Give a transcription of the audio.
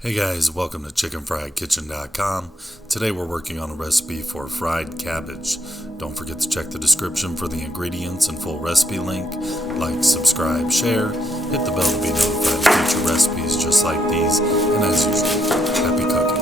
Hey guys, welcome to chickenfriedkitchen.com. Today we're working on a recipe for fried cabbage. Don't forget to check the description for the ingredients and full recipe link. Like, subscribe, share, hit the bell to be notified of future recipes just like these, and as usual, happy cooking.